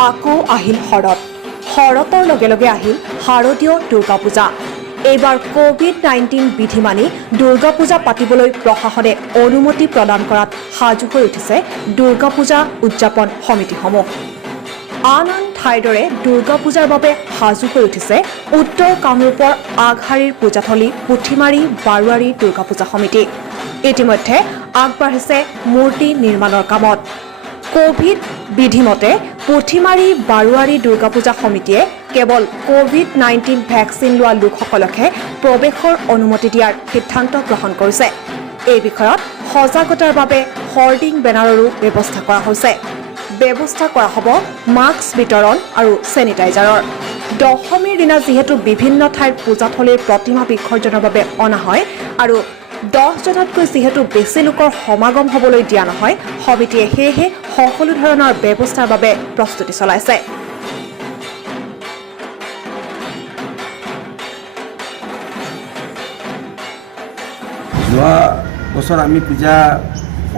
আকৌ আহিল শৰতৰ লগে লগে আহিল শাৰদীয় দুৰ্গা পূজা। এইবাৰ কোভিড-19 বিধি মানি দুৰ্গা পূজা পাতিবলৈ প্ৰশাসনে অনুমতি প্ৰদান কৰাত সাজু হৈ উঠিছে দুৰ্গা পূজা উদযাপন সমিতিসমূহ। আন ঠাইৰ দৰে দুৰ্গা পূজাৰ বাবে সাজু হৈ উঠিছে উত্তৰ কামৰূপৰ আগশাৰীৰ পূজাথলী পুথিমাৰী বাৰোৱাৰী দুৰ্গা পূজা সমিতি। ইতিমধ্যে আগবাঢ়িছে মূৰ্তি নিৰ্মাণৰ কামত। কোভিড বিধিমতে পুথিমাৰী বাৰোৱাৰী দুৰ্গা পূজা সমিতিয়ে কেৱল কোভিড-19 ভেকচিন লোৱা লোকসকলকহে প্ৰৱেশৰ অনুমতি দিয়াৰ সিদ্ধান্ত গ্ৰহণ কৰিছে। এই বিষয়ত সজাগতাৰ বাবে হৰ্ডিং বেনাৰৰো ব্যৱস্থা কৰা হৈছে। ব্যৱস্থা কৰা হ'ব মাস্ক বিতৰণ আৰু চেনিটাইজাৰৰ। দশমীৰ দিনা যিহেতু বিভিন্ন ঠাইৰ পূজাথলীৰ প্ৰতিমা বিসৰ্জনৰ বাবে অনা হয় আৰু 10জনতকৈ যিহেতু বেছি লোকৰ সমাগম হ'বলৈ দিয়া নহয়, সমিতিয়ে সেয়েহে সকলো ধৰণৰ ব্যৱস্থাৰ বাবে প্ৰস্তুতি চলাইছে। যোৱা বছৰ আমি পূজা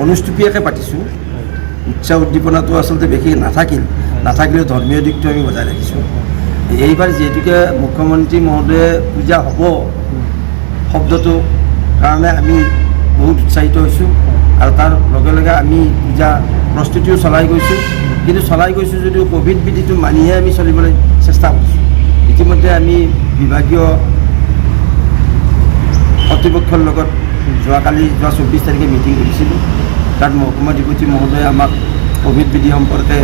অনুষ্টুপীয়াকৈ পাতিছোঁ। উৎসাহ উদ্দীপনাটো আচলতে বেছি নাথাকিলেও ধৰ্মীয় দিশটো আমি বজাই ৰাখিছোঁ। এইবাৰ যিহেতুকে মুখ্যমন্ত্ৰী মহোদয়ে পূজা হ'ব শব্দটো কাৰণে আমি বহুত উৎসাহিত হৈছোঁ আৰু তাৰ লগে লগে আমি পূজা প্ৰস্তুতিও চলাই গৈছোঁ যদিও কোভিড বিধিটো মানিহে আমি চলিবলৈ চেষ্টা কৰিছোঁ। ইতিমধ্যে আমি বিভাগীয় কৰ্তৃপক্ষৰ লগত যোৱা 24 তাৰিখে মিটিং কৰিছিলোঁ। তাত মহকুমা ডিপুটি মহোদয়ে আমাক কোভিড বিধি সম্পৰ্কে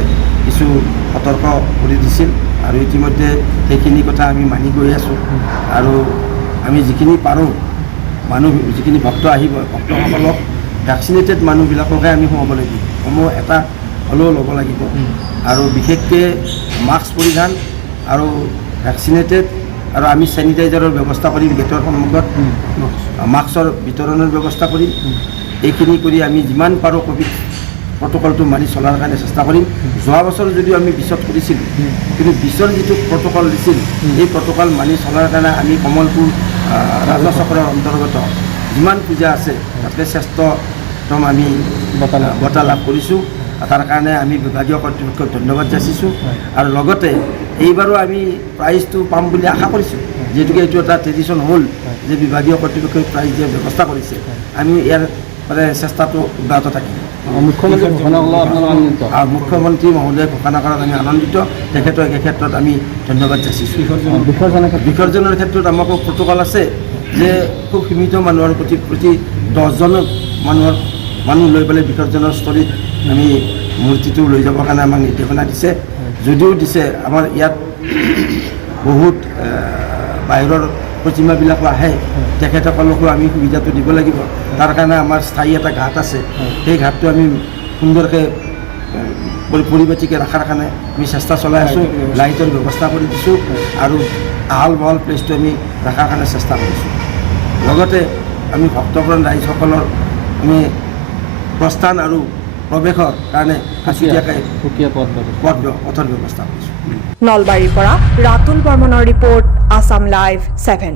কিছু সতৰ্ক কৰি দিছিল আৰু ইতিমধ্যে সেইখিনি কথা আমি মানি গৈ আছোঁ আৰু আমি যিখিনি পাৰোঁ যিখিনি ভক্ত আহিব ভক্তসকলক ভেকচিনেটেড মানুহবিলাককে আমি সোমাবলৈ দিম। এটা হ'লেও ল'ব লাগিব আৰু বিশেষকৈ মাস্ক পৰিধান আৰু ভেকচিনেটেড আৰু আমি চেনিটাইজাৰৰ ব্যৱস্থা কৰিম। গেটৰ সন্মুখত মাস্কৰ বিতৰণৰ ব্যৱস্থা কৰিম। এইখিনি কৰি আমি যিমান পাৰোঁ কোভিড প্ৰট'কলটো মানি চলাৰ কাৰণে চেষ্টা কৰিম। যোৱা বছৰ যদিও আমি 20ত কৰিছিলোঁ, কিন্তু 20ৰ যিটো প্ৰট'কল দিছিল এই প্ৰট'কল মানি চলাৰ কাৰণে আমি কমলপুৰ ৰাজহ চক্ৰৰ অন্তৰ্গত যিমান পূজা আছে তাতে শ্ৰেষ্ঠতম আমি বঁটা লাভ কৰিছোঁ। তাৰ কাৰণে আমি বিভাগীয় কৰ্তৃপক্ষক ধন্যবাদ যাচিছোঁ আৰু লগতে এইবাৰো আমি প্ৰাইজটো পাম বুলি আশা কৰিছোঁ। যিহেতুকে এইটো এটা ট্ৰেডিশ্যন হ'ল যে বিভাগীয় কৰ্তৃপক্ষই প্ৰাইজ দিয়াৰ ব্যৱস্থা কৰিছে, আমি ইয়াৰ চেষ্টাটো অব্যাহত থাকিম। মুখ্যমন্ত্ৰী মহোদয়ে ঘোষণা কৰাত আমি আনন্দিত। তেখেতক এই ক্ষেত্ৰত আমি ধন্যবাদ যাচিছোঁ। বিসৰ্জনৰ ক্ষেত্ৰত আমাকো প্ৰট'কল আছে যে খুব সীমিত মানুহৰ প্ৰতি 10জন মানুহ লৈ পেলাই বিসৰ্জনৰ স্থলীত আমি মূৰ্তিটো লৈ যাবৰ কাৰণে আমাক নিৰ্দেশনা দিছে। যদিও দিছে আমাৰ ইয়াত বহুত বাহিৰৰ প্ৰতিমাবিলাকো আহে, তেখেতসকলকো আমি সুবিধাটো দিব লাগিব। তাৰ কাৰণে আমাৰ স্থায়ী এটা ঘাট আছে, সেই ঘাটটো আমি সুন্দৰকৈ পৰিপাটিকৈ ৰখাৰ কাৰণে আমি চেষ্টা চলাই আছোঁ। লাইটৰ ব্যৱস্থা কৰি দিছোঁ আৰু আহল বহল প্লেচটো আমি ৰখাৰ কাৰণে চেষ্টা কৰিছোঁ। লগতে আমি ভক্তপ্ৰাণ ৰাইজসকলৰ আমি প্ৰস্থান আৰু প্ৰৱেশৰ কাৰণে পথৰ ব্যৱস্থা কৰিছোঁ। নলবাৰীৰ পৰা ৰাতুল বৰ্মনৰ ৰিপৰ্ট, আছাম লাইভ 7।